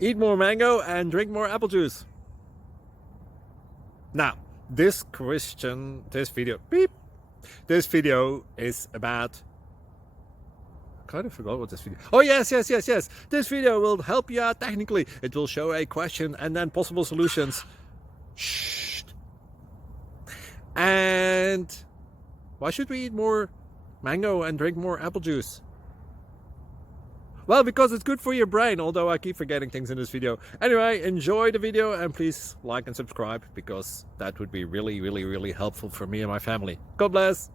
Eat more mango and drink more apple juice. Now, this video is about, kind of forgot what this video. Oh yes. This video will help you out technically. It will show a question and then possible solutions. Shh. And why should we eat more mango and drink more apple juice? Well, because it's good for your brain, although I keep forgetting things in this video. Anyway, enjoy the video and please like and subscribe, because that would be really helpful for me and my family. God bless!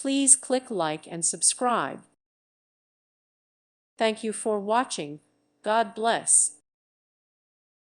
Please click like and subscribe. Thank you for watching. God bless.